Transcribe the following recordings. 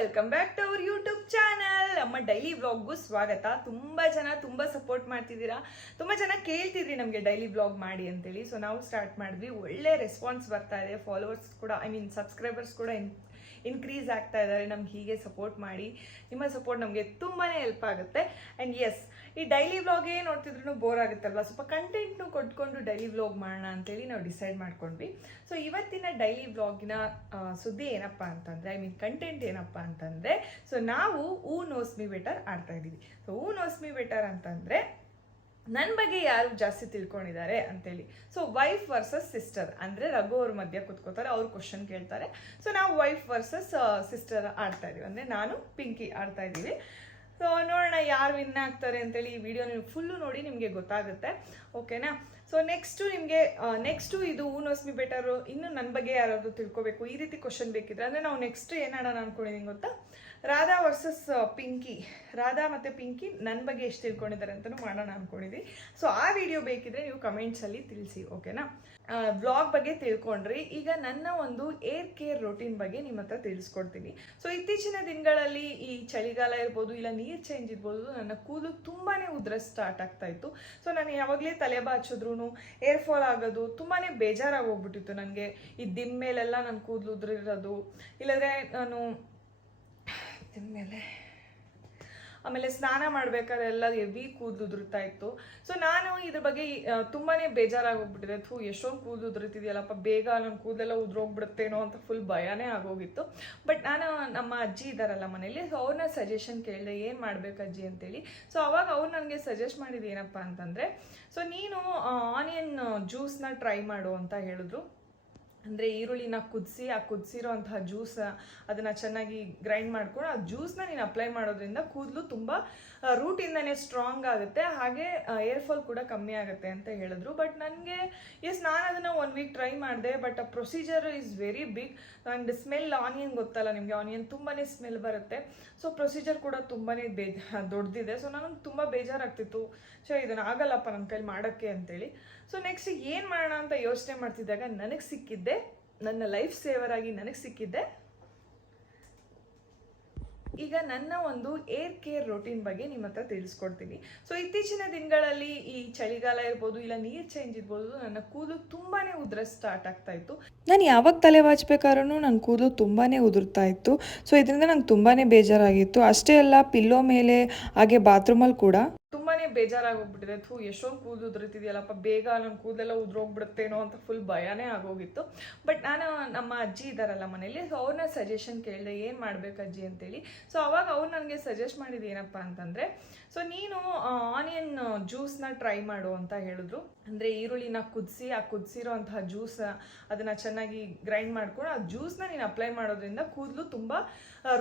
Welcome back to our YouTube channel. ನಮ್ಮ daily ವ್ಲಾಗ್ಗೂ ಸ್ವಾಗತ. ತುಂಬಾ ಜನ ತುಂಬಾ ಸಪೋರ್ಟ್ ಮಾಡ್ತಿದ್ದೀರಾ, ತುಂಬಾ ಜನ ಕೇಳ್ತಿದ್ರಿ ನಮಗೆ ಡೈಲಿ ವ್ಲಾಗ್ ಮಾಡಿ ಅಂತೇಳಿ. ಸೊ ನಾವು ಸ್ಟಾರ್ಟ್ ಮಾಡಿದ್ವಿ, ಒಳ್ಳೆ ರೆಸ್ಪಾನ್ಸ್ ಬರ್ತಾ ಇದೆ. ಫಾಲೋವರ್ಸ್ ಕೂಡ ಸಬ್ಸ್ಕ್ರೈಬರ್ಸ್ ಕೂಡ ಇನ್ಕ್ರೀಸ್ ಆಗ್ತಾ ಇದ್ದಾರೆ. ನಮ್ಗೆ ಹೀಗೆ ಸಪೋರ್ಟ್ ಮಾಡಿ, ನಿಮ್ಮ ಸಪೋರ್ಟ್ ನಮಗೆ ತುಂಬಾ ಹೆಲ್ಪ್ ಆಗುತ್ತೆ. ಆ್ಯಂಡ್ ಎಸ್, ಈ ಡೈಲಿ ವ್ಲಾಗೇ ನೋಡ್ತಿದ್ರು ಬೋರ್ ಆಗುತ್ತಲ್ವ, ಸ್ವಲ್ಪ ಕಂಟೆಂಟ್ನು ಕೊಟ್ಕೊಂಡು ಡೈಲಿ ವ್ಲಾಗ್ ಮಾಡೋಣ ಅಂತೇಳಿ ನಾವು ಡಿಸೈಡ್ ಮಾಡ್ಕೊಂಡ್ವಿ. ಸೊ ಇವತ್ತಿನ ಡೈಲಿ ವ್ಲಾಗಿನ ಸುದ್ದಿ ಏನಪ್ಪ ಅಂತಂದರೆ, ಕಂಟೆಂಟ್ ಏನಪ್ಪ ಅಂತಂದರೆ, ಸೊ ನಾವು ಹೂ ನೋಸ್ ಮಿ ಬೆಟರ್ ಆಡ್ತಾ ಇದ್ದೀವಿ. So who knows me better ಅಂತಂದರೆ ನನ್ನ ಬಗ್ಗೆ ಯಾರು ಜಾಸ್ತಿ ತಿಳ್ಕೊಂಡಿದ್ದಾರೆ ಅಂತೇಳಿ. ಸೊ ವೈಫ್ ವರ್ಸಸ್ ಸಿಸ್ಟರ್ ಅಂದರೆ ರಘು ಅವ್ರ ಮಧ್ಯ ಕುತ್ಕೋತಾರೆ, ಅವ್ರು ಕ್ವಶನ್ ಕೇಳ್ತಾರೆ. ಸೊ ನಾವು ವೈಫ್ ವರ್ಸಸ್ ಸಿಸ್ಟರ್ ಆಡ್ತಾ ಇದೀವಿ, ಅಂದರೆ ನಾನು ಪಿಂಕಿ ಆಡ್ತಾ ಇದ್ದೀವಿ. ಸೊ ನೋಡೋಣ ಯಾರು ವಿನ್ ಆಗ್ತಾರೆ ಅಂತೇಳಿ. ಈ ವಿಡಿಯೋ ನೀವು ಫುಲ್ಲು ನೋಡಿ, ನಿಮಗೆ ಗೊತ್ತಾಗುತ್ತೆ. ಓಕೆನಾ? ಸೊ ನೆಕ್ಸ್ಟು ಇದು ಹೂ ನೋಸ್ ಮಿ ಬೆಟರು. ಇನ್ನು ನನ್ನ ಬಗ್ಗೆ ಯಾರಾದರೂ ತಿಳ್ಕೊಬೇಕು, ಈ ರೀತಿ ಕ್ವಶನ್ ಬೇಕಿದ್ರೆ, ಅಂದರೆ ನಾವು ನೆಕ್ಸ್ಟ್ ಏನಾಡೋಣ ಅನ್ಕೊಂಡಿದ್ದೀನಿ ಗೊತ್ತಾ, ರಾಧಾ ವರ್ಸಸ್ ಪಿಂಕಿ. ರಾಧಾ ಮತ್ತು ಪಿಂಕಿ ನನ್ನ ಬಗ್ಗೆ ಎಷ್ಟು ತಿಳ್ಕೊಂಡಿದ್ದಾರೆ ಅಂತಲೂ ಮಾಡೋಣ ಅಂದ್ಕೊಂಡಿದ್ವಿ. ಸೊ ಆ ವಿಡಿಯೋ ಬೇಕಿದ್ರೆ ನೀವು ಕಮೆಂಟ್ಸಲ್ಲಿ ತಿಳಿಸಿ. ಓಕೆನಾ? ವ್ಲಾಗ್ ಬಗ್ಗೆ ತಿಳ್ಕೊಂಡ್ರಿ. ಈಗ ನನ್ನ ಒಂದು ಏರ್ ಕೇರ್ ರೊಟೀನ್ ಬಗ್ಗೆ ನಿಮ್ಮ ಹತ್ರ ತಿಳಿಸ್ಕೊಡ್ತೀನಿ. ಸೊ ಇತ್ತೀಚಿನ ದಿನಗಳಲ್ಲಿ ಈ ಚಳಿಗಾಲ ಇರ್ಬೋದು, ಇಲ್ಲ ನೀರು ಚೇಂಜ್ ಇರ್ಬೋದು, ನನ್ನ ಕೂದಲು ತುಂಬಾ ಉದ್ರ ಸ್ಟಾರ್ಟ್ ಆಗ್ತಾ ಇತ್ತು. ಸೊ ನಾನು ಯಾವಾಗಲೇ ತಲೆ ಬಾಚಿದ್ರು ಏರ್ ಫಾಲ್ ಆಗೋದು, ತುಂಬಾ ಬೇಜಾರಾಗಿ ಹೋಗ್ಬಿಟ್ಟಿತ್ತು ನನಗೆ. ಈ ದಿಮ್ ಮೇಲೆಲ್ಲ ನನ್ನ ಕೂದಲು ಉದ್ರಿರೋದು, ಇಲ್ಲದ್ರೆ ನಾನು ಆಮೇಲೆ ಸ್ನಾನ ಮಾಡ್ಬೇಕಾದ್ರೆ ಎಲ್ಲ ಹೆವಿ ಕೂದಲು ಉದುರ್ತಾ ಇತ್ತು. ಸೊ ನಾನು ಇದ್ರ ಬಗ್ಗೆ ತುಂಬಾ ಬೇಜಾರಾಗಿ ಹೋಗ್ಬಿಟ್ಟಿದೆ. ಎಷ್ಟೊಂದು ಕೂದಲು ಉದುರ್ತಿದೆಯಲ್ಲಪ್ಪ, ಬೇಗ ನನ್ನ ಕೂದಲೆಲ್ಲ ಉದುರೋಗ್ಬಿಡುತ್ತೇನೋ ಅಂತ ಫುಲ್ ಭಯನೇ ಆಗೋಗಿತ್ತು. ಬಟ್ ನಾನು ನಮ್ಮ ಅಜ್ಜಿ ಇದ್ದಾರಲ್ಲ ಮನೇಲಿ, ಸೊ ಅವ್ರನ್ನ ಸಜೆಷನ್ ಕೇಳಿದೆ, ಏನು ಮಾಡ್ಬೇಕು ಅಜ್ಜಿ ಅಂತೇಳಿ. ಸೊ ಅವಾಗ ಅವ್ರು ನನಗೆ ಸಜೆಸ್ಟ್ ಮಾಡಿದ್ದು ಏನಪ್ಪ ಅಂತಂದರೆ, ಸೊ ನೀನು ಆನಿಯನ್ ಜ್ಯೂಸ್ನ ಟ್ರೈ ಮಾಡು ಅಂತ ಹೇಳಿದ್ರು. ಅಂದರೆ ಈರುಳ್ಳಿನ ಕುದಿಸಿ, ಆ ಕುದಿಸಿರೋ ಅಂತಹ ಜ್ಯೂಸ್ ಅದನ್ನು ಚೆನ್ನಾಗಿ ಗ್ರೈಂಡ್ ಮಾಡ್ಕೊಂಡು ಆ ಜ್ಯೂಸ್ನ ನೀನು ಅಪ್ಲೈ ಮಾಡೋದ್ರಿಂದ ಕೂದಲು ತುಂಬ ರೂಟಿಂದನೇ ಸ್ಟ್ರಾಂಗ್ ಆಗುತ್ತೆ, ಹಾಗೆ ಏರ್ ಫಾಲ್ ಕೂಡ ಕಮ್ಮಿ ಆಗುತ್ತೆ ಅಂತ ಹೇಳಿದ್ರು. ಬಟ್ ನನಗೆ ನಾನು ಅದನ್ನು 1 ವೀಕ್ ಟ್ರೈ ಮಾಡಿದೆ. ಬಟ್ ಆ procedure is very big. And smell, onion ಗೊತ್ತಲ್ಲ ನಿಮಗೆ, ಆನಿಯನ್ ತುಂಬಾ ಸ್ಮೆಲ್ ಬರುತ್ತೆ. ಸೊ ಪ್ರೊಸೀಜರ್ ಕೂಡ ತುಂಬಾ ದೊಡ್ಡದಿದೆ. ಸೊ ನನಗೆ ತುಂಬ ಬೇಜಾರಾಗ್ತಿತ್ತು, ಸೊ ಇದನ್ನು ಆಗಲ್ಲಪ್ಪ ನನ್ನ ಕೈಲಿ ಮಾಡೋಕ್ಕೆ ಅಂತೇಳಿ. ಸೊ ನೆಕ್ಸ್ಟ್ ಏನು ಮಾಡೋಣ ಅಂತ ಯೋಚನೆ ಮಾಡ್ತಿದ್ದಾಗ ನನಗೆ ಸಿಕ್ಕಿದ್ದೆ, ನನ್ನ ಲೈಫ್ ಸೇವರ್ ಆಗಿ ನನಗೆ ಸಿಕ್ಕಿದ್ದೆ ಈಗ ನನ್ನ ಒಂದು ಏರ್ ಕೇರ್ ರೊಟೀನ್ ಬಗ್ಗೆ ನಿಮ್ಮ ಹತ್ರ ತಿಳಿಸ್ಕೊಡ್ತೀನಿ. ಸೊ ಇತ್ತೀಚಿನ ದಿನಗಳಲ್ಲಿ ಈ ಚಳಿಗಾಲ ಇರ್ಬೋದು, ಇಲ್ಲ ನೀರು ಚೇಂಜ್ ಇರ್ಬೋದು, ನನ್ನ ಕೂದಲು ತುಂಬಾ ಉದ್ರ ಸ್ಟಾರ್ಟ್ ಆಗ್ತಾ ಇತ್ತು. ನಾನು ಯಾವಾಗ ತಲೆ ಬಾಚ್ಬೇಕಾದ್ರೂ ನನ್ನ ಕೂದಲು ತುಂಬಾ ಉದುರ್ತಾ ಇತ್ತು. ಸೊ ಇದರಿಂದ ನಂಗೆ ತುಂಬಾ ಬೇಜಾರಾಗಿತ್ತು. ಅಷ್ಟೇ ಅಲ್ಲ, ಪಿಲ್ಲೋ ಮೇಲೆ ಹಾಗೆ ಬಾತ್ರೂಮಲ್ಲಿ ಕೂಡ ತುಂಬಾ ಬೇಜಾರಾಗಿ ಹೋಗ್ಬಿಟ್ಟಿದೆ. ಎಷ್ಟೊಂದು ಕೂದಲು ಉದುರ್ತಿದೆಯಲ್ಲಪ್ಪ, ಬೇಗ ನನ್ನ ಕೂದಲೆಲ್ಲ ಉದುರೋಗ್ಬಿಡುತ್ತೇನೋ ಅಂತ ಫುಲ್ ಭಯನೇ ಆಗೋಗಿತ್ತು. ಬಟ್ ನಾನು ನಮ್ಮ ಅಜ್ಜಿ ಇದ್ದಾರಲ್ಲ ಮನೇಲಿ, ಸೊ ಅವ್ರನ್ನ ಸಜೆಷನ್ ಕೇಳಿದೆ, ಏನು ಮಾಡ್ಬೇಕು ಅಜ್ಜಿ ಅಂತೇಳಿ. ಸೊ ಅವಾಗ ಅವ್ರು ನನಗೆ ಸಜೆಸ್ಟ್ ಮಾಡಿದ್ದು ಏನಪ್ಪ ಅಂತಂದರೆ, ಸೊ ನೀನು ಆನಿಯನ್ ಜ್ಯೂಸ್ನ ಟ್ರೈ ಮಾಡು ಅಂತ ಹೇಳಿದ್ರು. ಅಂದರೆ ಈರುಳ್ಳಿನ ಕುದಿಸಿ, ಆ ಕುದಿಸಿರೋ ಅಂತಹ ಜ್ಯೂಸ್ ಅದನ್ನು ಚೆನ್ನಾಗಿ ಗ್ರೈಂಡ್ ಮಾಡ್ಕೊಂಡು ಆ ಜ್ಯೂಸ್ನ ನೀನು ಅಪ್ಲೈ ಮಾಡೋದ್ರಿಂದ ಕೂದಲು ತುಂಬ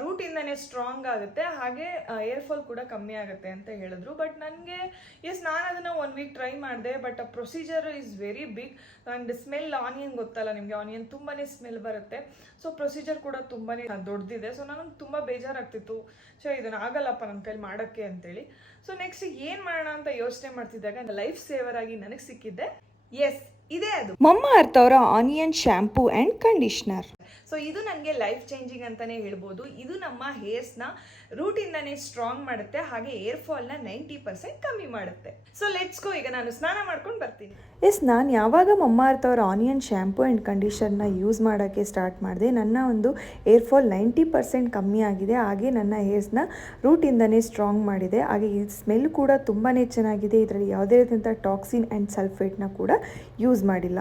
ರೂಟಿಂದನೇ ಸ್ಟ್ರಾಂಗ್ ಆಗುತ್ತೆ, ಹಾಗೆ ಏರ್ ಫಾಲ್ ಕೂಡ ಕಮ್ಮಿ ಆಗುತ್ತೆ ಅಂತ ಹೇಳಿದ್ರು. ಬಟ್ ನನಗೆ ನಾನು ಅದನ್ನು 1 ವೀಕ್ ಟ್ರೈ ಮಾಡಿದೆ. ಬಟ್ ಆ procedure is very big. And smell, onion ಗೊತ್ತಲ್ಲ ನಿಮಗೆ, ಆನಿಯನ್ ತುಂಬಾ ಸ್ಮೆಲ್ ಬರುತ್ತೆ. ಸೊ ಪ್ರೊಸೀಜರ್ ಕೂಡ ತುಂಬಾ ದೊಡ್ಡದಿದೆ. ಸೊ ನನಗೆ ತುಂಬ ಬೇಜಾರಾಗ್ತಿತ್ತು, ಸೊ ಇದನ್ನು ಆಗಲ್ಲಪ್ಪ ನನ್ನ ಕೈಲಿ ಮಾಡೋಕ್ಕೆ ಅಂತೇಳಿ. ಸೊ ನೆಕ್ಸ್ಟ್ ಏನು ಮಾಡೋಣ ಅಂತ ಯೋಚನೆ ಮಾಡ್ತಿದ್ದಾಗ ಲೈಫ್ ಸೇವರ್ ಆಗಿ ನನಗೆ ಸಿಕ್ಕಿದ್ದೆ, ಎಸ್ ಇದೇ ಅದು, ಮಮ್ಮಾ ಅರ್ಥ ಅವರ onion shampoo and conditioner. So ಇದು ನನಗೆ ಲೈಫ್ ಚೇಂಜಿಂಗ್ ಅಂತಲೇ ಹೇಳ್ಬೋದು. ಇದು ನಮ್ಮ ಹೇರ್ಸ್ನ ರೂಟಿಂದನೇ ಸ್ಟ್ರಾಂಗ್ ಮಾಡುತ್ತೆ, ಹಾಗೆ ಏರ್ ಫಾಲ್ನ 90% ಕಮ್ಮಿ ಮಾಡುತ್ತೆ. ಸೊ ಲೆಟ್ಸ್ ಗೋ, ಈಗ ನಾನು ಸ್ನಾನ ಮಾಡ್ಕೊಂಡು ಬರ್ತೀನಿ. ನಾನು ಯಾವಾಗ ಮಮ್ಮಾ ಅರ್ಥ ಅವರ ಆನಿಯನ್ ಶ್ಯಾಂಪೂ ಆ್ಯಂಡ್ ಕಂಡೀಷರ್ನ ಯೂಸ್ ಮಾಡೋಕ್ಕೆ ಸ್ಟಾರ್ಟ್ ಮಾಡಿದೆ, ನನ್ನ ಒಂದು ಏರ್ ಫಾಲ್ 90% ಕಮ್ಮಿ ಆಗಿದೆ, ಹಾಗೆ ನನ್ನ ಹೇರ್ಸ್ನ ರೂಟಿಂದನೇ ಸ್ಟ್ರಾಂಗ್ ಮಾಡಿದೆ. ಹಾಗೆ ಈ ಸ್ಮೆಲ್ ಕೂಡ ತುಂಬಾ ಚೆನ್ನಾಗಿದೆ. ಇದರಲ್ಲಿ ಯಾವುದೇ ರೀತಿಯಂಥ ಟಾಕ್ಸಿನ್ ಆ್ಯಂಡ್ ಸಲ್ಫೇಟ್ನ ಕೂಡ ಯೂಸ್ ಮಾಡಿಲ್ಲ.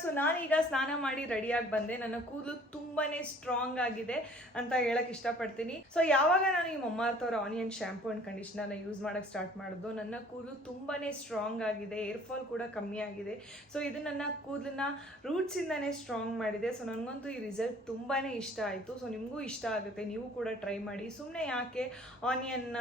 ಸೊ ನಾನೀಗ ಸ್ನಾನ ಮಾಡಿ ರೆಡಿಯಾಗಿ ಬಂದೆ. ನನ್ನ ಕೂದಲು ತುಂಬಾ ಸ್ಟ್ರಾಂಗ್ ಆಗಿದೆ ಅಂತ ಹೇಳಕ್ ಇಷ್ಟಪಡ್ತೀನಿ. ಸೊ ಯಾವಾಗ ನಾನು ಈ ಮಮ್ಮಾ ಅರ್ಥ ಅವರ ಆನಿಯನ್ ಶ್ಯಾಂಪೂ ಆ್ಯಂಡ್ ಕಂಡೀಷನರ್ನ ಯೂಸ್ ಮಾಡೋಕ್ಕೆ ಸ್ಟಾರ್ಟ್ ಮಾಡಿದ್ದು, ನನ್ನ ಕೂದಲು ತುಂಬಾ ಸ್ಟ್ರಾಂಗ್ ಆಗಿದೆ, ಏರ್ ಫಾಲ್ ಕೂಡ ಕಮ್ಮಿ ಆಗಿದೆ. ಸೊ ಇದು ನನ್ನ ಕೂದಲನ್ನ ರೂಟ್ಸಿಂದನೇ ಸ್ಟ್ರಾಂಗ್ ಮಾಡಿದೆ. ಸೊ ನನಗಂತೂ ಈ ರಿಸಲ್ಟ್ ತುಂಬಾ ಇಷ್ಟ ಆಯಿತು. ಸೊ ನಿಮಗೂ ಇಷ್ಟ ಆಗುತ್ತೆ, ನೀವು ಕೂಡ ಟ್ರೈ ಮಾಡಿ. ಸುಮ್ಮನೆ ಯಾಕೆ ಆನಿಯನ್ನ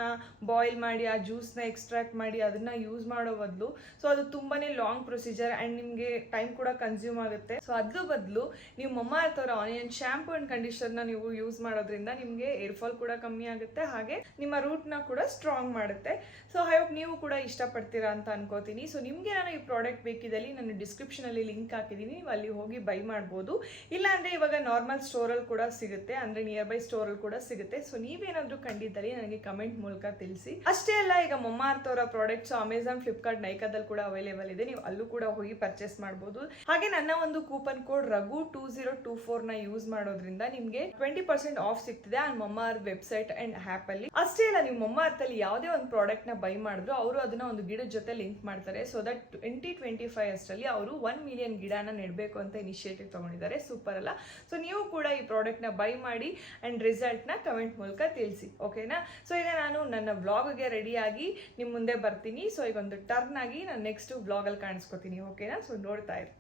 ಬಾಯ್ಲ್ ಮಾಡಿ ಆ ಜ್ಯೂಸ್ನ ಎಕ್ಸ್ಟ್ರಾಕ್ಟ್ ಮಾಡಿ ಅದನ್ನು ಯೂಸ್ ಮಾಡೋ ಬದಲು, ಸೊ ಅದು ತುಂಬಾ ಲಾಂಗ್ ಪ್ರೊಸೀಜರ್ ಆ್ಯಂಡ್ ನಿಮಗೆ ಟೈಮ್ ಕೂಡ ಕನ್ಸ್ಯೂಮ್ ಕನ್ಸ್ಯೂಮ್ ಆಗುತ್ತೆ. ಸೊ ಅದ್ರ ಬದಲು ನೀವು ಮಮ್ಮಾ ಅರ್ತ್ ಅವರ ಆನಿಯನ್ ಶಾಂಪೂ ಅಂಡ್ ಕಂಡೀಷನರ್ನ ನೀವು ಯೂಸ್ ಮಾಡೋದ್ರಿಂದ ನಿಮಗೆ ಏರ್ ಫಾಲ್ ಕೂಡ ಕಮ್ಮಿ ಆಗುತ್ತೆ, ಹಾಗೆ ನಿಮ್ಮ ರೂಟ್ನ ಕೂಡ ಸ್ಟ್ರಾಂಗ್ ಮಾಡುತ್ತೆ. ಸೊ ಐ ಹೋಪ್ ನೀವು ಕೂಡ ಇಷ್ಟಪಡ್ತೀರಾ ಅಂತ ಅನ್ಕೋತೀನಿ. ಸೊ ನಿಮಗೆ ನಾನು ಈ ಪ್ರಾಡಕ್ಟ್ ಬೇಕಿದ್ದಲ್ಲಿ ನಾನು ಡಿಸ್ಕ್ರಿಪ್ಷನಲ್ಲಿ ಲಿಂಕ್ ಹಾಕಿದ್ದೀನಿ, ನೀವು ಅಲ್ಲಿ ಹೋಗಿ ಬೈ ಮಾಡ್ಬೋದು. ಇಲ್ಲಾಂದರೆ ಇವಾಗ ನಾರ್ಮಲ್ ಸ್ಟೋರಲ್ಲಿ ಕೂಡ ಸಿಗುತ್ತೆ, ಅಂದರೆ ನಿಯರ್ ಬೈ ಸ್ಟೋರಲ್ಲಿ ಕೂಡ ಸಿಗುತ್ತೆ. ಸೊ ನೀವೇನಾದರೂ ಕಂಡಿದ್ದಲ್ಲಿ ನನಗೆ ಕಮೆಂಟ್ ಮೂಲಕ ತಿಳಿಸಿ. ಅಷ್ಟೇ ಅಲ್ಲ, ಈಗ ಮಮ್ಮಾ ಅರ್ತ್ ಅವರ ಪ್ರಾಡಕ್ಟ್ಸ್ ಅಮೆಝಾನ್, ಫ್ಲಿಪ್ಕಾರ್ಟ್, ನೈಕಾದಲ್ಲಿ ಕೂಡ ಅವೈಲೇಬಲ್ ಇದೆ, ನೀವು ಅಲ್ಲೂ ಕೂಡ ಹೋಗಿ ಪರ್ಚೇಸ್ ಮಾಡ್ಬೋದು. ಹಾಗೆ ನನ್ನ ಒಂದು ಕೂಪನ್ ಕೋಡ್ ರಘು 2024 ನ ಯೂಸ್ ಮಾಡೋದ್ರಿಂದ ನಿಮಗೆ 20% ಆಫ್ ಸಿಗ್ತಿದೆ on Mamaearth website and app ಅಲ್ಲಿ. ಅಷ್ಟೇ ಅಲ್ಲ, ನೀವು ಮಮ್ಮಾ ಅರ್ತ್ ಅಲ್ಲಿ ಯಾವುದೇ ಒಂದು ಪ್ರಾಡಕ್ಟ್ ನ ಬೈ ಮಾಡಿದ್ರು ಅವರು ಅದನ್ನ ಒಂದು ಗಿಡದ ಜೊತೆ ಲಿಂಕ್ ಮಾಡ್ತಾರೆ. ಸೊ ದಟ್ 2025 ಅಷ್ಟರಲ್ಲಿ ಅವರು 1 ಮಿಲಿಯನ್ ಗಿಡನ ನೆಡಬೇಕು ಅಂತ ಇನಿಷಿಯೇಟಿವ್ ತಗೊಂಡಿದ್ದಾರೆ. ಸೂಪರ್ ಅಲ್ಲ? ಸೊ ನೀವು ಕೂಡ ಈ ಪ್ರಾಡಕ್ಟ್ ನ ಬೈ ಮಾಡಿ ಅಂಡ್ ರಿಸಲ್ಟ್ ನ ಕಮೆಂಟ್ ಮೂಲಕ ತಿಳಿಸಿ, ಓಕೆನಾ? ಸೊ ಈಗ ನಾನು ನನ್ನ ವ್ಲಾಗ್ಗೆ ರೆಡಿ ಆಗಿ ನಿಮ್ಮ ಮುಂದೆ ಬರ್ತೀನಿ. ಸೊ ಈಗ ಒಂದು ಟರ್ನ್ ಆಗಿ ನಾನು ನೆಕ್ಸ್ಟ್ ವ್ಲಾಗ್ ಅಲ್ಲಿ ಕಾಣಿಸ್ಕೊತೀನಿ, ಓಕೆನಾ? ಸೊ ನೋಡ್ತಾ ಇರಿ.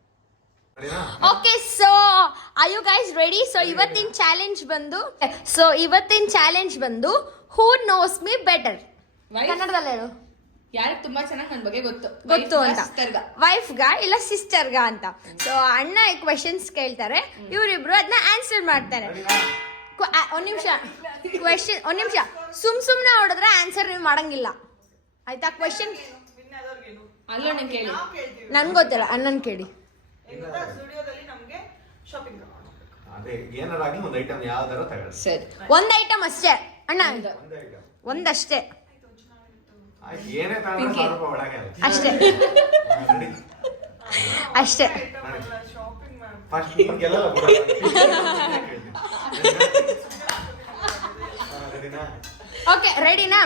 Okay, so are you guys ready? So ಇವತ್ತಿನ ಚಾಲೆಂಜ್ ಬಂದು ಹೂ ನೋಸ್ ಮೀ ಬೆಟರ್. ಕನ್ನಡದಲ್ಲಿ ಹೇಳು. ಯಾರಿಗೆ ತುಂಬಾ ಚೆನ್ನಾಗಿ ನನ್ನ ಬಗ್ಗೆ ಗೊತ್ತು ಅಂತ, ವೈಫ್ಗ ಇಲ್ಲ ಸಿಸ್ಟರ್ಗ ಅಂತ. ಸೊ ಅಣ್ಣ ಕ್ವೆಶನ್ಸ್ ಕೇಳ್ತಾರೆ, ಇವರಿಬ್ರು ಅದನ್ನ ಆನ್ಸರ್ ಮಾಡ್ತಾರೆ. ಒಂದ್ ನಿಮಿಷ ಸುಮ್ನೆ ಹೊಡೆದ್ರೆ ಆನ್ಸರ್ ನೀವು ಮಾಡಂಗಿಲ್ಲ, ಆಯ್ತಾ? ಕ್ವೆಶನ್ ಅಲ್ಲೋಣ ಕೇಳಿ. ನನ್ಗೆ ಗೊತ್ತಿಲ್ಲ, ಅಣ್ಣನ್ ಕೇಳಿ. ಸರಿ, ಒಂದ್ ಐಟಮ್ ಅಷ್ಟೇ ಅಣ್ಣ, ಒಂದಷ್ಟೇ ಅಷ್ಟೇ ಅಷ್ಟೇ. ಓಕೆ, ರೆಡಿನಾ?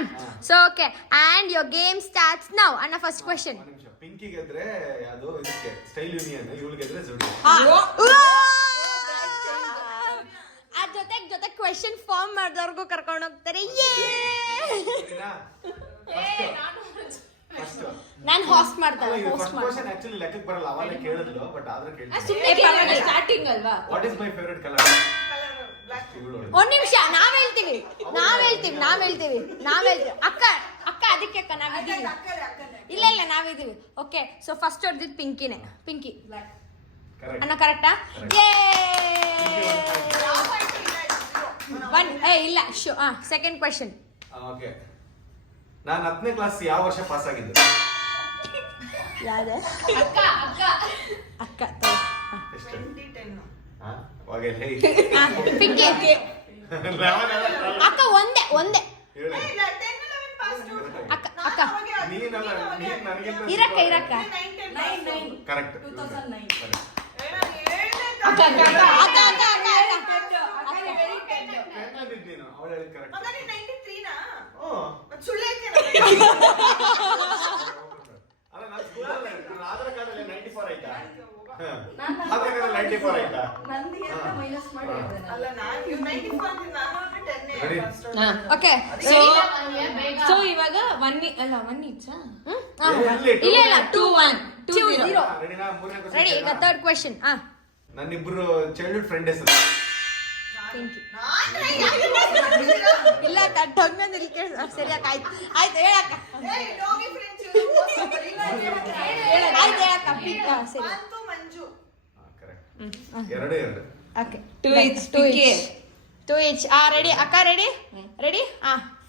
So okay, and your game starts now. ಅಣ್ಣ ಫಸ್ಟ್ ಕ್ವೆಶ್ಚನ್. ಪಿಂಕಿ ಗೆದ್ರೆ ಅದು ಇದಕ್ಕೆ ಸ್ಟೈಲ್ ಯೂನಿಯನ್, ಇವಳು ಗೆದ್ರೆ ಜೋಡಿ. ಆ ಜೊತೆ ಕ್ವೆಶ್ಚನ್ ಫಾರ್ಮ್ ಮಾಡಿದವ್ರಿಗೂ ಕರ್ಕೊಂಡು ಹೋಗ್ತಾರೆ. ನಾನು ಹೋಸ್ಟ್ ಮಾಡ್ತಾರೆ. ಆಕ್ಚುಲಿ ಲೆಕ್ಕಕ್ಕೆ ಬರಲ್ಲ, ಅವಾಗ ಕೇಳಿದ್ಲು, ಬಟ್ ಆದ್ರೆ ಕೇಳಿದ್ಲು. ಸ್ಟಾರ್ಟಿಂಗ್ ಅಲ್ವಾ? What is my favourite colour? ಒಂದ್ ನಿಮಿಷ, ನಾವ್ ಹೇಳ್ತೀವಿ. ಅಕ್ಕ ಅದಕ್ಕೆ ಅಕ್ಕ ನಾವಿದ್ದೀವಿ. ಇಲ್ಲ ನಾವಿದ್ದೀವಿ. ಓಕೆ, ಸೊ ಫಸ್ಟ್ ಹೊಡೆದಿದ್ದು ಪಿಂಕಿನೇ. ಪಿಂಕಿ ಅಣ್ಣ ಕರೆಕ್ಟಾ? ಇಲ್ಲ ಸೆಕೆಂಡ್ ಕ್ವೆಶ್ಚನ್. ಓಕೆ, ನಾನು 10ನೇ ಕ್ಲಾಸ್ ಯಾವ ವರ್ಷ ಪಾಸ್ ಆಗಿದ್ದೆ? ಯಾವ್ದು? ಅಕ್ಕ ಪಿಂಕಿ ಅಕ್ಕ ಒಂದೇ ಅಕ್ಕ ಇರಕ್ಕ ಕರೆಕ್ಟ್. ಓಕೆ, ಸೊ ಇವಾಗ 1 ಇಚ್ಚಾ? ಇಲ್ಲ 2-1 ರೆಡಿ. ಈಗ ಥರ್ಡ್ ಕ್ವೆಶ್ಚನ್. ನನ್ನಿಬ್ರು ಚೈಲ್ಡ್ಹುಡ್ ಫ್ರೆಂಡ್ ಹೆಸರು? ಇಲ್ಲ ತಟ್ಟೊಂಗ ಸರಿ ಅಕ್ಕ, ಆಯ್ತು ಹೇಳಕ್ಕ. ಆಯ್ತು ಹೇಳಕ್ಕ, ಪಿಕ್ಕ ಸರಿ. ಎರಡು ಓಕೆ, 2 each. ರೆಡಿ ಅಕ್ಕ? ರೆಡಿ.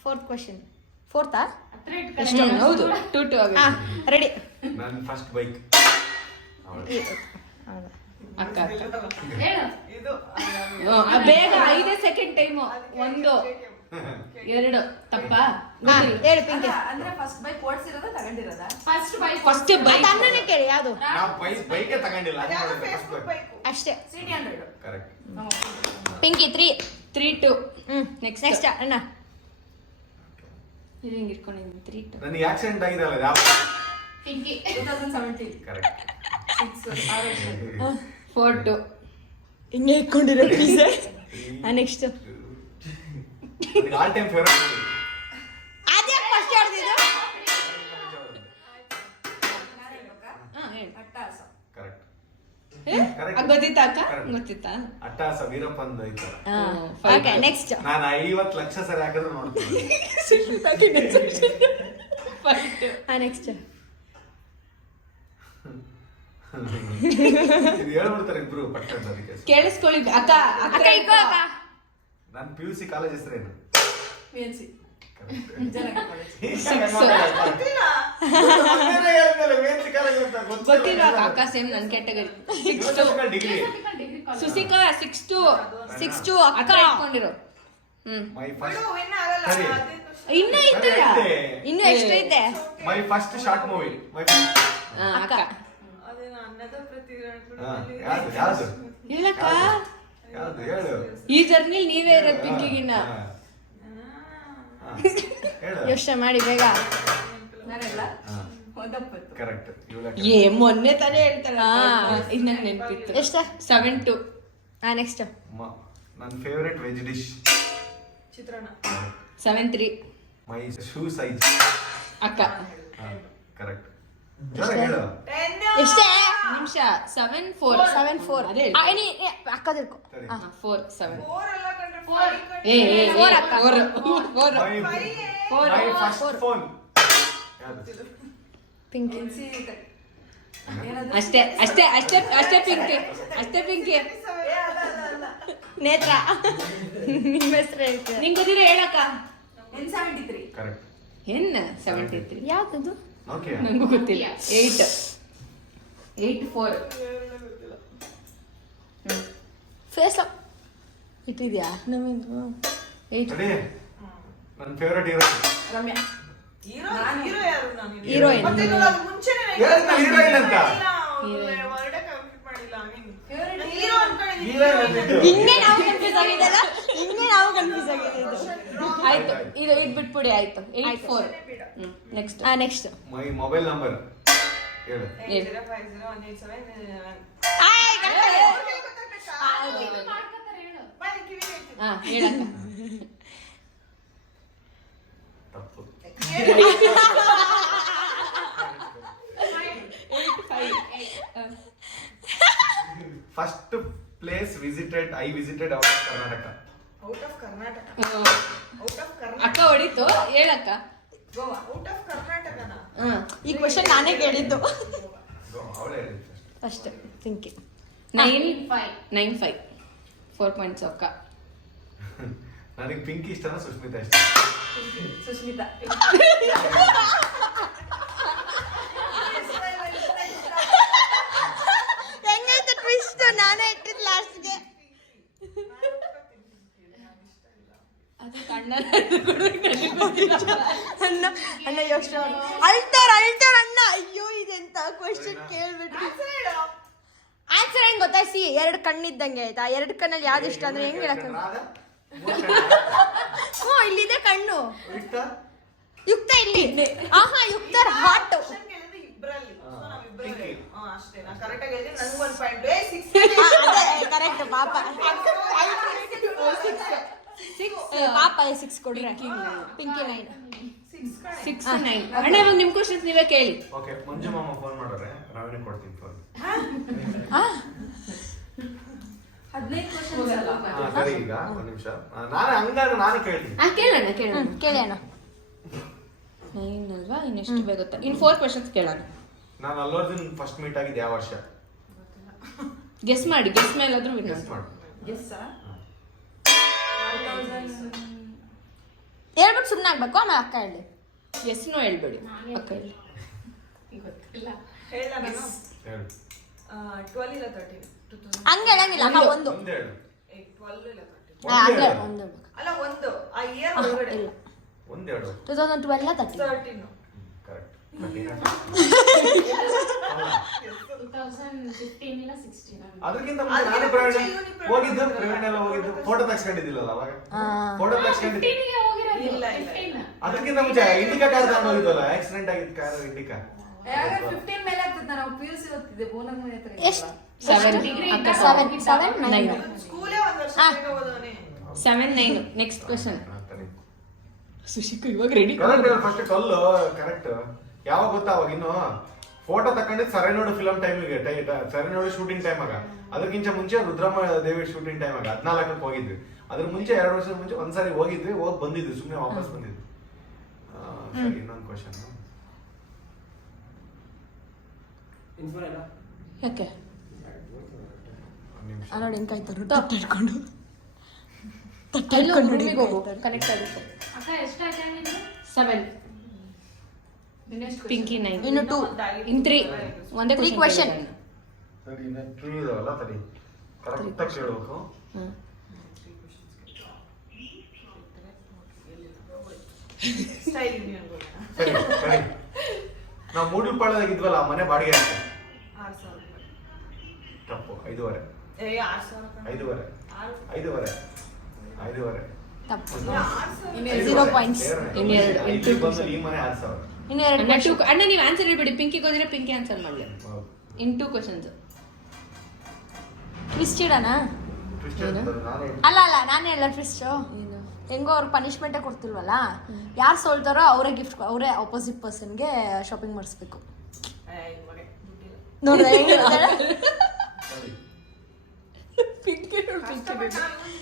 Fourth question. ಫೋರ್ತಾ? ಹೌದು, 2 ರೆಡಿ. ನನ್ನ ಫಸ್ಟ್ ಬೈಕ್ ಅಕ್ಕ ಬೇಗ 5 ಸೆಕೆಂಡ್ ಟೈಮು. 1 2 ತಪ್ಪಾ? ಹೇಳು ಪಿಂಕಿ. ಅಂದ್ರೆ ಫಸ್ಟ್ ಬೈಕ್ ಓಡಿಸಿರೋದ ತಗೊಂಡಿರೋದ? ಫಸ್ಟ್ ಬೈಕ್ ಅನ್ನನೇ ಕೇಳಿ. ಯಾವುದು? ಬೈಕೇ ತಗೊಂಡಿಲ್ಲ ಅಷ್ಟೇ. CD100. ಕರೆಕ್ಟ್. ಪಿಂಕಿ 3-2. ನೆಕ್ಸ್ಟ್ ಅಣ್ಣ. ಇದು ಹಿಂಗೆ ಇಟ್ಕೊಂಡಿದ್ದೀನಿ. 3-2. ನನಗೆ ಆಕ್ಸಿಡೆಂಟ್ ಆಗಿದೆ ಅಲ್ಲ, ಯಾವ? ಪಿಂಕಿ 2017. ಕರೆಕ್ಟ್. 4-2. ಹಿಂಗೆ ಇಟ್ಕೊಂಡಿರೋ please. Next all time favourite ಅದೇ ಫಸ್ಟ್ ಹೇಳ್ತಿದ್ದು. ಅಟ್ಟಾಸ. ಕರೆಕ್ಟ್. ಗೊತ್ತಿತ್ತಾ ಅಕ್ಕ? ಗೊತ್ತಿತ್ತಾ? ಅಟ್ಟಾಸ ವೀರಪ್ಪಂದ ಐತ. Okay, next. ನಾನು 50 ಲಕ್ಷ ಸರಿ ಹಾಕಿದ್ರೆ ನೋಡ್ತೀನಿ. ನೆಕ್ಸ್ಟ್ ಇದು ಹೇಳ್ಬಿಡ್ತಾರೆ ಇಬ್ರು ಪಟ್ಟಣ ಅದಕ್ಕೆ. ಕೇಳಿಸ್ಕೊಳ್ಳಿ ಅಕ್ಕ ಅಕ್ಕ ಇಕ್ಕೋ ಅಕ್ಕ. ನನ್ನ PUC ಕಾಲೇಜ್ ಹೆಸರೇನು? VNC. ಗೊತ್ತಿಲ್ಲ ಅಕ್ಕ ಸೇಮ್ ನನ್ ಕ್ಯಾಟಗರಿ. ಡಿಗ್ರಿ. ಸುಸಿಕಾ 6-2 6-2 ಅಕ್ಕ ಅಕ್ಕ. ಇಟ್ಕೊಂಡಿರೋ. ಮೈ ಫಸ್ಟ್ ಬಿಡು, win ಆಗಲ್ಲ. ಸರಿ. ಇನ್ನೂ ಇತ್ತಲ್ಲ. ಇನ್ನು ಎಕ್ಸ್ಟ್ರಾ ಇದೆ. My first short movie. ಅಕ್ಕ ಅದೇನೋ ಅನ್ನದ ಯಾವ್ದು ಹೇಳಕ್ಕ. ಯಾವ್ದು ಹೇಳು. ಈ ಜರ್ನಿಲ್ ನೀವೇ ಇರೋದು ಪಿಂಕಿಗಿನ್ನ. ಹೇಳು. ಯೋಚನೆ ಮಾಡಿ ಬೇಗ. ನಾನೆಲ್ಲ ಒಂದಪ್ಪತ್ತು. ಕರೆಕ್ಟ್. ಏ ಮೊನ್ನೆ ತಾನೇ ಹೇಳ್ತಾಳ. ಇದು ನಂಗೆ ನೆನಪಿತ್ತು. ಎಷ್ಟ? 7-2. ನೆಕ್ಸ್ಟ್. ನನ್ನ ಫೇವರೇಟ್ ವೆಜ್ ಡಿಶ್ ಚಿತ್ರಾನ್ನ. 7-3 ಮೈ ಶೂ ಸೈಜ್. ಅಕ್ಕ. ಕರೆಕ್ಟ್. ಹೇಳು. ಎಷ್ಟೇ? ನಿಮಿಷ 7-4 7-4. ಅದೇ ಅಕ್ಕ ತಿಳ್ಕೊ. ಸರಿ. 4-7. 4 ಅಲ್ಲ ಕಣ್ರೆ, 5 ಕಣ್ರೆ. ಏ 4 ಅಕ್ಕ. 4 ಮೈ ಫಸ್ಟ್ ಫೋನ್ ಯಾವ್ದು? ಪಿಂಕಿ. ಅಷ್ಟೇ ಅಷ್ಟೇ ಅಷ್ಟೇ ಅಷ್ಟೇ ಪಿಂಕಿ. ಅಷ್ಟೇ ಪಿಂಕಿ. ನೇತ್ರ. ನಿಮ್ಮ ಹೆಸರು ಹೇಳ್ತೀರ. ನಿಂಗೆ ಗೊತ್ತಿರೋ ಹೇಳಕ್ಕ. N73. ಕರೆಕ್ಟ್. ಏನ್ 73? ಯಾವ್ದದು? ಓಕೆ. ನಂಗೂ ಗೊತ್ತಿಲ್ಲ. 8-4. ಫೇಸ್ ಇಟ್ಟಿದ್ಯಾ ನಮಗೆ? 8. ರೆಡಿ. ನನ್ನ ಫೇವರೇಟ್ ಹೀರೋ. ರಮ್ಯಾ. ಹೀರೋ ಯಾರು ನಾನು? Heroine. ಮತ್ತೆ ಇದು ಅದು ಮುಂಚೆನೇ ಹೇಳಿದ್ನಲ್ಲ heroine ಅಂತ. ವರ್ಡೆ ಕಂಪ್ಲೀಟ್ ಮಾಡಿಲ್ಲ. I mean, Favorite ಹೀರೋ ಅನ್ಕೊಂಡಿದ್ದೀನಿ. Heroine ಅಂತಿದ್ದು. ಇನ್ನೇ ನಾವು ಕನ್ಫ್ಯೂಸ್ ಆಗಿದ್ದಲ್ಲ. ಇನ್ನೇ ನಾವು ಕನ್ಫ್ಯೂಸ್ ಆಗಿದ್ದು. ಆಯ್ತು ಇದು ಬಿಟ್ಬಿಡಿ. ಆಯ್ತು 8-4. Next. Next. My mobile number ಹೇಳು. 80501871. ಹೇಳಕ್ಕ. ತಪ್ಪು. 8-5. First place visited out of Karnataka. Out of Karnataka. ಅಕ್ಕ ಹೊಡಿತು ಹೇಳಕ್ಕ. ಗೋವಾ. ಔಟ್ ಆಫ್ ಕರ್ನಾಟಕನ? ಈ ಕ್ವಶನ್ ನಾನೇ ಕೇಳಿದ್ದು. ಅವಳೇ ಹೇಳಿದ್ದು first. ಫಸ್ಟ್ ಪಿಂಕಿ. 9-5. 4 points ಅಕ್ಕ. ನನಗೆ ಪಿಂಕಿ ಇಷ್ಟನಾ ಸುಷ್ಮಿತಾ ಇಷ್ಟ? ಸುಷ್ಮಿತಾ. ಹೆಂಗೈತೆ ಟ್ವಿಸ್ಟ್? ನಾನೇ ಇಟ್ಟಿದ್ದು ಲಾಸ್ಟ್ಗೆ. ಅದು ಕಣ್ಣ ಅಣ್ಣ ಅಣ್ಣ ಯೋಚನೆ ಅಳ್ತಾರ ಅಣ್ಣ. ಅಯ್ಯೋ ಇದೆಂತ ಕ್ವಶನ್ ಕೇಳ್ಬಿಟ್ರಿ. ಆನ್ಸರ್ ಹೆಂಗ್ ಗೊತ್ತಾ? ಸಿ 2 ಕಣ್ಣಿದ್ದಂಗೆ ಆಯ್ತಾ? 2 ಕಣ್ಣಲ್ಲಿ ಯಾವ್ದು ಇಷ್ಟ ಅಂದ್ರೆ ಹೆಂಗ್ ಹೇಳಕ್? ಹ್ಞೂ ಇಲ್ಲಿದೆ ಕಣ್ಣು. ಯುಕ್ತ ಇಲ್ಲಿ. ಆಹಾ ಯುಕ್ತರ್ ಹಾಟ್. ಇಬ್ರಲ್ಲಿ. So ನಾವಿಬ್ರಲ್ಲಿ. ಅಷ್ಟೇ. ನಾನು ಕರೆಕ್ಟ್ ಆಗಿ ಹೇಳಿದ್ರೆ ನನಗೆ 1 ಪಾಯಿಂಟ್. 6. ಕರೆಕ್ಟ್ ಪಾಪ. ಪಾಪ 6 ಕೊಡ್ರೆ. ಪಿಂಕಿ 9. 6-9. ಅಣ್ಣ ಇವಾಗ ನಿಮ್ ಕ್ವಶನ್ಸ್ ನೀವೇ ಕೇಳಿ. ಓಕೆ. ಮಂಜು ಮಾಮ ಫೋನ್ ಮಾಡೋರೆ, ನಾವೇನೇ ಕೊಡ್ತೀನಿ ಫೋನ್. 15 questions ಅಲ್ಲ. ಸರಿ. ಈಗ ಒಂದ್ ನಿಮಿಷ ನಾನೇ ಕೇಳ್ತೀನಿ. ಕೇಳೋಣ ಕೇಳಿ ಅಣ್ಣ. 9 ಅಲ್ವಾ? ಇನ್ನೆಷ್ಟು ಬೇಗ ಗೊತ್ತಾ? ಇನ್ 4 questions ಕೇಳೋಣ. ನಾನು ಅಲ್ಲು ಅರ್ಜುನ್ ಫಸ್ಟ್ ಮೀಟ್ ಆಗಿದ್ದು ಯಾವ ವರ್ಷ? ಗೆಸ್ ಮಾಡಿ. ಗೆಸ್ ಮೇಲಾದ್ರೂ ವಿನ್ ಗೆಸ್ ಮಾಡು. Yes, sir. 2000. ಹೇಳ್ಬಿಟ್ಟು ಸುಮ್ಮನೆ ಆಗ್ಬೇಕು. ಆಮೇಲೆ ಅಕ್ಕ ಹೇಳಿ. ಎಸ್ನೋ ಹೇಳ್ಬೇಡಿ. ಅಕ್ಕ ಹೇಳಿ. ಗೊತ್ತಿಲ್ಲ. ಹೇಳ ನಾನು. ಹೇಳು. 12 ಇಲ್ಲ 13. 2000. ಹಂಗೆ ಹೇಳಂಗಿಲ್ಲ ಅಕ್ಕ. ಒಂದು ಒಂದ್ ಹೇಳು. 12 ಇಲ್ಲ 13. ಹಂಗೆ ಹೇಳು. ಒಂದು ಅಲ್ಲ ಒಂದು ಆ ಇಯರ್ ಒಳಗಡೆ. ಇಲ್ಲ. ಒಂದ್ ಹೇಳು. 2012 13. 13. ಕರೆಕ್ಟ್. 2015 ಇಲ್ಲ 16. ಅದಕ್ಕಿಂತ ಮುಂಚೆ ನಾನು ಪ್ರವೀಣ್ ಹೋಗಿದ್ದು. ಪ್ರವೀಣ್ ಎಲ್ಲ ಹೋಗಿದ್ದು. ಫೋಟೋ ತಗ್ಸ್ಕೊಂಡಿದ್ದಿಲ್ಲಲ್ಲ ಅವಾಗ? ಫೋಟೋ ತಗ್ಸ್ಕೊಂಡಿದ್ದು. ಇಲ್ಲ ಇಲ್ಲ. 15. ಅದಕ್ಕಿಂತ ಮುಂಚೆ ಇಂಡಿಕಾ ಕಾರ್ ತಗೊಂಡು ಹೋಗಿದ್ವಲ್ಲ, ಆಕ್ಸಿಡೆಂಟ್ ಆಗಿದ್ದು ಕಾರ್ ಇಂಡಿಕಾ. ಯಾವಾಗ 15 ಮೇಲೆ ಆಗ್ತದೆ. ನಾವು PUC ಓದ್ತಿದ್ದೆ. ಬೋನಸ್ ಮನೆ ಹತ್ರ ಎಷ್ಟು? 7 ಅಕ್ಕ. 7 9. ಸ್ಕೂಲೇ ಒಂದು ವರ್ಷ ಬೇಗ ಓದೋನೆ. 7-9. Next question. ಸುಶಿಕು ಇವಾಗ ರೆಡಿ. ಕರೆಕ್ಟ್. ಫಸ್ಟ್ ಕಲ್ಲು ಕರೆಕ್ಟ್. ಯಾವಾಗ ಗೊತ್ತಾ? ಅವಾಗ ಇನ್ನು ಫೋಟೋ ತಕೊಂಡಿದ್ದು ಸರೆನೋಡು ಫಿಲಂ ಟೈಮಿಗೆ, ಸರೆನೋಡು ಶೂಟಿಂಗ್ ಟೈಮ್ ಆಗ. ಅದಕ್ಕಿಂತ ಮುಂಚೆ ರುದ್ರಮ್ಮ ದೇವಿ ಶೂಟಿಂಗ್ ಟೈಮ್ ಆಗ 14ಕ್ಕೆ ಹೋಗಿದ್ವಿ. ಅದ್ರ ಮುಂಚೆ 2 ವರ್ಷದ ಮುಂಚೆ ಒಂದ್ಸರಿ ಹೋಗಿದ್ವಿ. ಹೋಗಿ ಬಂದಿದ್ವಿ, ಸುಮ್ಮನೆ ವಾಪಸ್ ಬಂದಿದ್ವಿ. ಸರಿ, ಇನ್ನೊಂದು ಕ್ವಶನ್ ಯಾಕೆ ನೋಡಿ ಹೆಂಗ್ ಕಾಯ್ತಾರು ತಟ್ಟಿಟ್ಕೊಂಡು ಕನೆಕ್ಟ್ ಆಗುತ್ತೆ 7 ಪಿಂಕಿ 9 ಇನ್ನು 2 ಇನ್ 3 ಒಂದೇ 3 question. ಸರಿ ಇನ್ನ 3 ಇದಾವಲ್ಲ ಸರಿ ಕರೆಕ್ಟ್ ಆಗಿ ಕೇಳಬೇಕು ಸ್ಟೈಲ್ ಯೂನಿಯನ್ ಸರಿ ಸರಿ ನಾವು ಮೂಡುಪಾಳ್ಯದಾಗ ಇದ್ವಲ್ಲ ಆ ಮನೆ ಬಾಡಿಗೆ ಅಂತ 6000 ರೂಪಾಯಿ. ತಪ್ಪು 5.5 ಏ 6000 5.5 5.5 ತಪ್ಪು 6000 0 ಪಾಯಿಂಟ್ಸ್. ಇಲ್ಲಿ ಬಂದು ಈ ಮನೆ 6000 ಇನ್ನು 2 question. ಅಣ್ಣ ನೀವು ಆನ್ಸರ್ ಹೇಳ್ಬಿಡಿ ಪಿಂಕಿಗೆ ಹೋದ್ರೆ ಪಿಂಕಿ ಆನ್ಸರ್ ಮಾಡಲಿ ಇನ್ 2 ಕ್ವಶನ್ಸ್ ಟ್ವಿಸ್ಟ್ ಇಡೋಣ ಅಲ್ಲ ನಾನು ಹೇಳ ಟ್ವಿಸ್ಟ್ ಹೆಂಗೋ ಅವ್ರು ಪನಿಷ್ಮೆಂಟೇ ಕೊಡ್ತಿಲ್ವಲ್ಲ ಯಾರು ಸೋಲ್ತಾರೋ ಅವರೇ ಗಿಫ್ಟ್ ಅವರೇ ಆಪೋಸಿಟ್ ಪರ್ಸನ್ಗೆ ಶಾಪಿಂಗ್ ಮಾಡಿಸ್ಬೇಕು ನೋಡ್ರಿ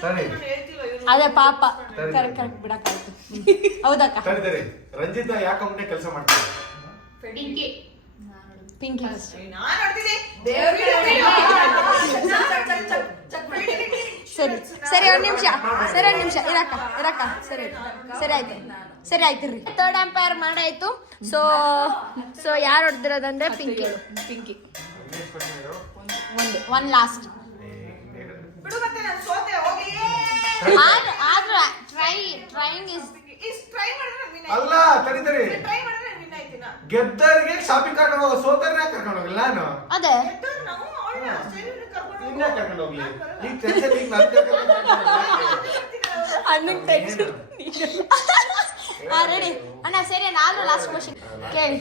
ಸರಿ ಅದೇ ಪಾಪ ಕರೆಕ್ಟ್ ಬಿಡಕ್ಕಾಯ್ತು ಹೌದಕ್ಕ ಸರಿ ಸರಿ ರಂಜಿತಾ ಯಾವ ಕಂಪ್ನಿ ಕೆಲಸ ಮಾಡ್ತಾರೆ ಪಿಂಕಿ ನಾನು ನೋಡ್ತೀನಿ ಸರಿ ಸರಿ ಒಂದ್ ನಿಮಿಷ ಇರಕ್ಕ ಸರಿ ಆಯ್ತು ರೀ ಥರ್ಡ್ ಅಂಪೈರ್ ಮಾಡಾಯ್ತು ಸೊ ಯಾರು ಹೊಡೆದಿರೋದಂದ್ರೆ ಪಿಂಕಿ ಒನ್ ಲಾಸ್ಟ್ ಬಿಡು ಮತ್ತೆ ನಾನು ಸೋತೆ ಹೋಗಿ ಆದ್ರೆ ಟ್ರೈಂಗ್ ಇಸ್ ಇಷ್ಟು ಟ್ರೈ ಮಾಡಿದ್ರೆ ವಿನ್ ಅಲ್ಲ ತಡಿ ತಡಿ ಟ್ರೈ ಮಾಡಿದ್ರೆ ವಿನ್ ಆಯ್ತಿನ ಗೆದ್ದರಿಗೆ ಶಾಪಿಂಗ್ ಕರ್ಕೊಂಡು ಹೋಗೋ ಸೋತರ್ನೇ ಕರ್ಕೊಂಡು ಹೋಗಿಲ್ಲ ನಾನು ಅದೇ ನಾವು ಅವಳ ಸ್ಟೈಲ್ ಕರ್ಕೊಂಡು ಇನ್ನ ಕರ್ಕೊಂಡು ಹೋಗ್ಲಿ ಈಗ ಟೆನ್ಷನ್ ಈಗ ನಾನು ಅಣ್ಣಂಗ್ ಟೆನ್ಷನ್ ರೆಡಿ ಅಣ್ಣ ಸರಿ ನಾನು ಲಾಸ್ಟ್ ಕ್ವಶನ್ ಕೇಳಿ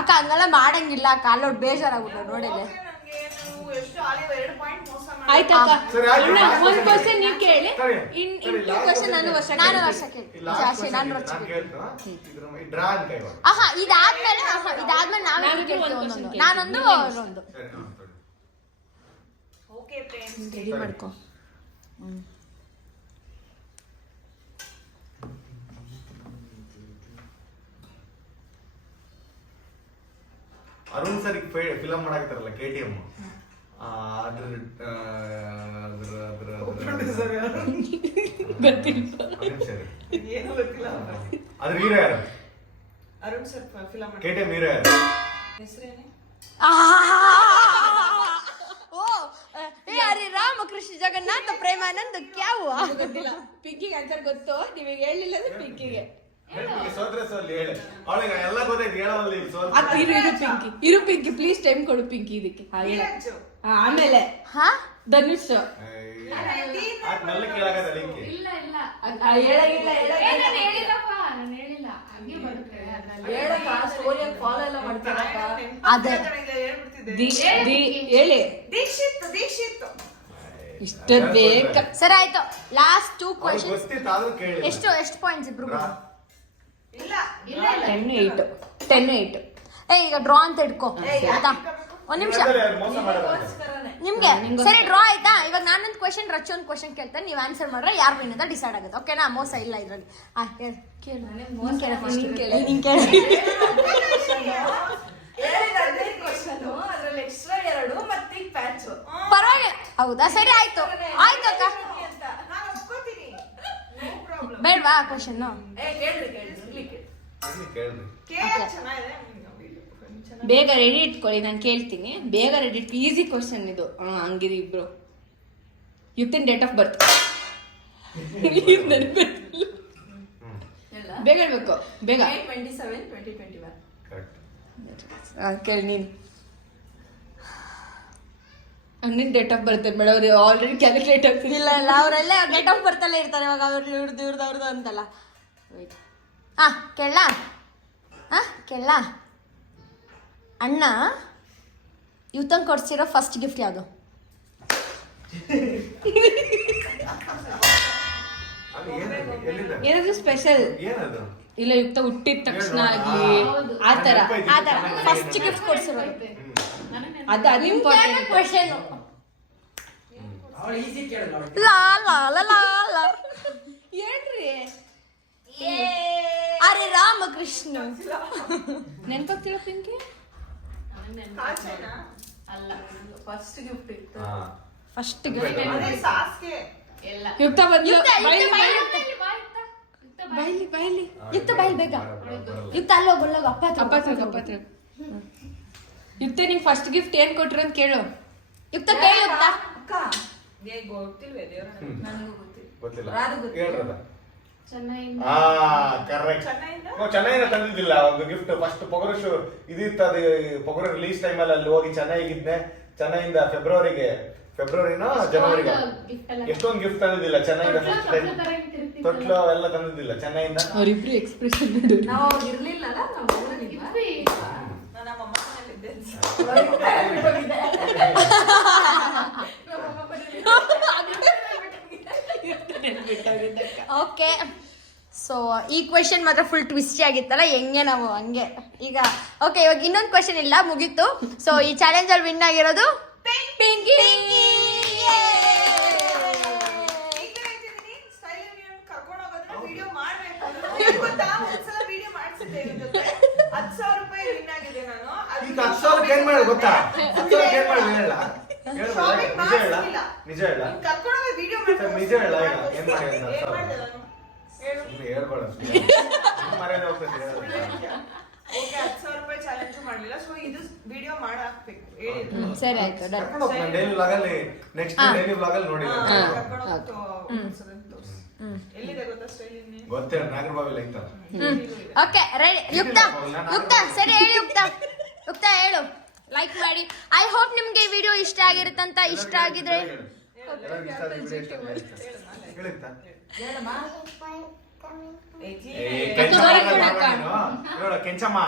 ಅಕ್ಕ ಹಂಗೆಲ್ಲ ಮಾಡಂಗಿಲ್ಲ ಕಾಲೋಡ್ ಬೇಜಾರಾಗ್ಬಿಟ್ಟು ನೋಡಿಲ್ಲ ನನಗೆ ನೀವು ಎಷ್ಟು ಆಲಿ 2 ಪಾಯಿಂಟ್ ಮೋಸ ಮಾಡಿ ಆಯ್ತಕ್ಕ ಸರಿ, ಆಯ್ತು. ಅಣ್ಣ ಒಂದು ಕ್ವಶನ್ ನೀವು ಕೇಳಿ ಸರಿ. ಇನ್ ಸರಿ, 2 ಕ್ವಶನ್ ನಾನು ವರ್ಷ ನಾನು ವರ್ಷ ಕೇಳಿ ಜಾಸ್ತಿ ನಾನು ವರ್ಷ ನಾನು ಕೇಳಿ ಕೇಳ್ತು ಇದ್ರ ಡ್ರಾ ಅಂತ ಇವಾಗ ಆಹಾ ಇದಾದ್ಮೇಲೆ ನಾವೇ ನಾವಿಬ್ರು ಕೇಳ್ತೀವಿ ಒಂದ್ ಒಂದೊಂದು question ನಾನೊಂದು ಕೇಳ್ತೀವಿ. ಅವರೊಂದು ಸರಿ ತಡಿ. ಓಕೆ ಫ್ರೆಂಡ್ಸ್ ರೆಡಿ ಮಾಡ್ಕೊ ಅರುಣ್ ಸರ್ ಫಿಲಮ್ ಮಾಡಾಕತ್ತಾರಲ್ಲ KTM ಅದ್ರ ಏನು ಗೊತ್ತಿಲ್ಲ ಅದ್ರ ಹೀರೋ ಯಾರು Arun sir film KTM hero ಯಾರು ಹೆಸರೇನೆ ಓ ಹರಿ ರಾಮಕೃಷ್ಣ ಜಗನ್ನಾಥ ಪ್ರೇಮಾನಂದ ಕ್ಯಾ ಹುವಾ ಪಿಂಕಿಗೆ ಆನ್ಸರ್ ಗೊತ್ತು ನೀವೀಗ ಹೇಳಿಲ್ಲ ಅಂದ್ರೆ ಪಿಂಕಿಗೆ ಸೋತ್ರೆ ಸೋಲ್ ಹೇಳಿ ಅವಳಿಗೆ ಎಲ್ಲ ಗೊತ್ತೈತಿ ಹೇಳೋಲ್ಲಿ ಅಕ್ಕ ಇರು ಪಿಂಕಿ ಪ್ಲೀಸ್ ಟೈಮ್ ಕೊಡು ಪಿಂಕಿ ಇದಕ್ಕೆ ಆಮೇಲೆ ಹಾ ಧನುಷ್ ಮೆಲ್ಲ ಕೇಳಾಕತ್ತಲ್ಲ ಈಕೆ ಅದೇ ಹೇಳಿ ದೀಕ್ಷಿತ್ ಇಷ್ಟ ಬೇಕ ಸರಿ ಆಯ್ತು ಲಾಸ್ಟ್ 2 ಅವ್ರಿಗೆ ಕ್ವಶನ್ ಗೊತ್ತಿತ್ತು ಆದ್ರೂ ಕೇಳಿ ಎಷ್ಟು ಪಾಯಿಂಟ್ಸ್ ಇಬ್ರು ಇಲ್ಲ 10-8 ಈಗ ಡ್ರಾ ಅಂತ ಇಟ್ಕೋ ಆಯ್ತಾ ಒಂದ್ ನಿಮಿಷ ಮೋಸ ಮಾಡೋದು ನಿಮ್ಗೆ ಸರಿ ಡ್ರಾ ಆಯ್ತಾ ಇವಾಗ ನಾನೊಂದು ಕ್ವಶನ್ ರಚ್ ಒಂದು ಕ್ವಶನ್ ಕೇಳ್ತೇನೆ ನೀವು ಆನ್ಸರ್ ಮಾಡ್ರೆ ಯಾರು ವಿನ್ ಅಂತ ಡಿಸೈಡ್ ಆಗುತ್ತೆ ಓಕೆನಾ ಮೋಸ ಇಲ್ಲ ಇದ್ರಲ್ಲಿ ಅದ್ರಲ್ಲಿ ಎಕ್ಸ್ಟ್ರಾ 2 ಮತ್ತೆ ಈಗ ಪ್ಯಾಚ್ ಪರವಾಗಿಲ್ಲ ಹೌದಾ ಸರಿ ಆಯ್ತು ಅಕ್ಕ ನಾನು ಒಪ್ಕೋತೀನಿ ನೋ ಪ್ರಾಬ್ಲಮ್ ಬೇಡವಾ ಕ್ವಶನ್ ಕೇಳ್ರಿ ಕೇಳ್ರಿ ಚೆನ್ನಾಗಿದೆ ಬೇಗ ರೆಡಿ ಇಟ್ಕೊಳ್ಳಿ ನಾನು ಕೇಳ್ತೀನಿ ಬೇಗ ರೆಡಿ ಇಟ್ಕೊ ಈಸಿ ಕ್ವಶನ್ ಇದು ಹಂಗಿರಿ ಇಬ್ರು ಯುಕ್ತಿನ್ ಡೇಟ್ ಆಫ್ ಬರ್ತ್ ಬೇಗ ಹೇಳ್ಬೇಕು ಬೇಗ 27/2021 ಕರೆಕ್ಟ್ ಕೇಳಿ ನೀನು ನಿನ್ ಡೇಟ್ ಆಫ್ ಬರ್ತ್ ಮೇಡಮ್ ಅವ್ರು ಆಲ್ರೆಡಿ ಕ್ಯಾಲ್ಕುಲೇಟರ್ ಇಲ್ಲ ಅವರೆಲ್ಲ ಡೇಟ್ ಆಫ್ ಬರ್ತಲ್ಲೇ ಇರ್ತಾರೆ ಇವಾಗ ಇವ್ರದ್ದು ಅಂತಲ್ಲ ಕೇಳ ಅಣ್ಣ ಯುತಂಗ್ ಕೊಡ್ಸಿರೋ ಫಸ್ಟ್ ಗಿಫ್ಟ್ ಯಾವುದು ಅದು ಎಲ್ಲಿಂದ ಏನಾದ್ರು ಸ್ಪೆಷಲ್ ಏನದು ಇಲ್ಲ ಯುಕ್ತ ಹುಟ್ಟಿದ ತಕ್ಷಣ ಆಗ್ಲಿ ಆತರ ಫಸ್ಟ್ ಗಿಫ್ಟ್ ಕೊಡ್ಸಿರೋದು ಅದು ಅನ್ಇಂಪಾರ್ಟೆಂಟ್ ಕ್ವಶನ್ ಲಾ ಲಾ ಲಾ ಲಾ ಲಾ ಹೇಳ್ರಿ ಅರೆ ರಾಮಕೃಷ್ಣ ನೆನ್ಪಾಗ್ತಿರೋ ಪಿಂಕಿ ಅಲ್ಲ ಫಸ್ಟ್ ಗಿಫ್ಟ್ ಇತ್ತು. ಹಾ ಫಸ್ಟ್ ಅದೇ ಸಾಸ್ಗೆ ಎಲ್ಲ ಯುಕ್ತ ಬಂದ್ಲು ಯುಕ್ತ, ಯುಕ್ತ ಬಾಯ್ಲಿ ಬಾಯ್ಲಿ. ಬಾಯ್ಲಿ ಬಾಯ್ಲಿ ಯುಕ್ತ ಬಾಯ್ ಬೇಗ. ಯುಕ್ತ ಅಲ್ಲೋಗ ಅಪ್ಪ ಅಪ್ಪ ಹತ್ರ ಯುಕ್ತ ನಿಂಗೆ ಫಸ್ಟ್ ಗಿಫ್ಟ್ ಏನ್ ಕೊಟ್ರು ಅಂತ ಕೇಳು. ಯುಕ್ತ ಕೇಳಿ ಯುಕ್ತ. ಅಕ್ಕ ಗೊತ್ತಿಲ್ವೇ ದೇವ್ರ ನನಗೂ ಗೊತ್ತಿಲ್ಲ. ಗೊತ್ತಿಲ್ಲ ರಾಧು ಗೊತ್ತಿಲ್ಲ. ಹೇಳ್ರದ ಚೆನ್ನಾಗಿ ಹಾ ಕರೆಕ್ಟ್. ಚೆನ್ನೈನ ತಂದಿದ್ದಿಲ್ಲ ಒಂದು ಗಿಫ್ಟ್ ಫಸ್ಟ್ ಪೊಗರು ಇದಿತ್ತು, ಅದು ಪೊಗರು ರಿಲೀಸ್ ಟೈಮ್ ಅಲ್ಲಿ ಹೋಗಿ ಚೆನ್ನೈಗಿದ್ನೆ. ಚೆನ್ನೈಯಿಂದ ಫೆಬ್ರವರಿನೋ ಜನವರಿಗೆ ಎಷ್ಟೊಂದು ಗಿಫ್ಟ್ ತಂದಿದ್ದಿಲ್ಲ ಚೆನ್ನೈಯಿಂದ ಫಸ್ಟ್ ಟೈಮ್. ತೊಟ್ಲು ಅವೆಲ್ಲ ತಂದಿದ್ದಿಲ್ಲ ಚೆನ್ನೈಯಿಂದ. ಅವ್ರಿಬ್ರು ಎಕ್ಸ್ಪ್ರೆಷನ್ ನೋಡು. ನಾವು ಅವಾಗ ಇರ್ಲಿಲ್ಲಲ್ಲ, ನಾವು ಊರಲ್ಲಿದ್ವಾ? ನಾನು ನಮ್ಮ ಮನೆಯಲ್ಲಿದ್ದೆ. ಓಕೆ, ಸೊ ಈ ಕ್ವೆಶನ್ ಮಾತ್ರ ಫುಲ್ ಟ್ವಿಸ್ಟಿ ಆಗಿತ್ತಲ್ಲ, ಹೆಂಗೆ ನಾವು ಹಂಗೆ. ಈಗ ಓಕೆ, ಇವಾಗ ಇನ್ನೊಂದು ಕ್ವೆಶನ್ ಇಲ್ಲ, ಮುಗೀತು. ಸೊ ಈ ಚಾಲೆಂಜ್ ಅಲ್ಲಿ ವಿನ್ ಆಗಿರೋದು ಪಿಂಕಿ. ಕರ್ಕೊಂಡು ಹೋಗೋದನ್ನ ವಿಡಿಯೋ ಮಾಡ್ಬೇಕು. ಗೊತ್ತಾ, ಒಂದ್ಸಲ ವಿಡಿಯೋ ಮಾಡ್ಸಿದ್ದೆ ಇವ್ರ ಜೊತೆ. 10,000 ರೂಪಾಯಿ ವಿನ್ ಆಗಿದೆ ನಾನು. ಈಗ 10,000 ಏನ್ ಮಾಡಿ ಗೊತ್ತಾ? 10,000 ಏನ್ ಮಾಡಿ ಹೇಳ Shopping ಮಾಡ್ಸಿಲ್ಲ. ನಿಜ ಹೇಳ ಕರ್ಕೊಂಡು ಹೋಗಿ ವಿಡಿಯೋ ಮಾಡ್ಕೊಂಡು ನಿಜ ಹೇಳ ಈಗ ಏನ್ ಮಾಡಿ ಅಂತ ಏನ್ ಮಾಡ್ದೆ ನಾನು? ಹೇಳು. ಹೇಳ್ಬೇಡ ಮರ್ಯಾದೆ ಹೋಗ್ತೈತೆ ಹೇಳು. ಓಕೆ, 10,000 ರೂಪಾಯಿ ಚಾಲೆಂಜ್ ಮಾಡ್ಲಿಲ್ಲ. ಸೊ ಇದು ವಿಡಿಯೋ ಮಾಡಾಕ್ಬೇಕು ಹೇಳಿದ್ರು. ಸರಿ ಆಯ್ತು, ಡನ್. ಕರ್ಕೊಂಡು ಹೋಗ್ತೀನಿ ನಾನು ಡೈಲಿ ವ್ಲಾಗ್ ಅಲ್ಲಿ. ನೆಕ್ಸ್ಟ್ ಡೈಲಿ ವ್ಲಾಗ್ ಅಲ್ಲಿ ನೋಡಿ ಕರ್ಕೊಂಡು ಹೋಗ್ತು ಎಲ್ಲಿದೆ ಗೊತ್ತಾ ಸ್ಟೈಲ್ ಇನ್ನೇ? ಗೊತ್ತೇ ನಾಗರಬಾವಿಲಿ ಐತ. Okay, ready. ಯುಕ್ತ ಸರಿ ಹೇಳಿ. ಯುಕ್ತ ಹೇಳು. ಲೈಕ್ ಮಾಡಿ. ಐ ಹೋಪ್ ನಿಮ್ಗೆ ಈ ವಿಡಿಯೋ ಇಷ್ಟ ಆಗಿರುತ್ತಂತ. ಇಷ್ಟ ಆಗಿದ್ರೆ ಕೆಂಚಮ್ಮ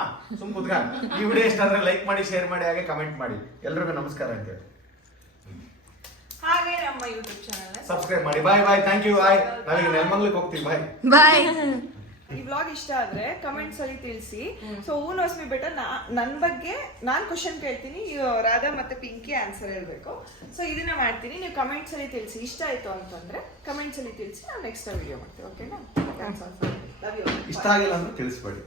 ಸುಮ್ ಕುತ್ಕ. ಈ ವಿಡಿಯೋ ಇಷ್ಟ ಆದ್ರೆ ಲೈಕ್ ಮಾಡಿ, ಶೇರ್ ಮಾಡಿ, ಹಾಗೆ ಕಮೆಂಟ್ ಮಾಡಿ. ಎಲ್ರಿಗೂ ನಮಸ್ಕಾರ ಅಂತ ಹೇಳಿ ಹಾಗೆ ನಮ್ಮ ಯೂಟ್ಯೂಬ್ ಚಾನಲ್ ಸಬ್ಸ್ಕ್ರೈಬ್ ಮಾಡಿ. ಬಾಯ್ ಬಾಯ್, ಥ್ಯಾಂಕ್ ಯು. ಬಾಯ್. ನಾವೀಗ ನೆಲಮಂಗಲಕ್ಕೆ ಹೋಗ್ತೀವಿ. ಬಾಯ್ ಬಾಯ್. ಈ ವ್ಲಾಗ್ ಇಷ್ಟ ಆದ್ರೆ ಕಮೆಂಟ್ಸ್ ಅಲ್ಲಿ ತಿಳಿಸಿ. So who knows me better, ನನ್ನ ಬಗ್ಗೆ ನಾನು ಕ್ವಶನ್ ಕೇಳ್ತೀನಿ, ರಾಧಾ ಮತ್ತೆ ಪಿಂಕಿ ಆನ್ಸರ್ ಹೇಳ್ಬೇಕು. ಸೊ ಇದನ್ನ ಮಾಡ್ತೀನಿ, ನೀವು ಕಮೆಂಟ್ಸ್ ಅಲ್ಲಿ ತಿಳಿಸಿ. ಇಷ್ಟ ಆಯ್ತು ಅಂತಂದ್ರೆ ಕಮೆಂಟ್ಸ್ ಅಲ್ಲಿ ತಿಳಿಸಿ, ನಾವು ನೆಕ್ಸ್ಟ್ ವಿಡಿಯೋ ಮಾಡ್ತೀವಿ. ಓಕೆನಾ? Love you. ಇಷ್ಟ ಆಗಿಲ್ಲ ಅಂದ್ರೆ ತಿಳಿಸ್ಬೇಡಿ.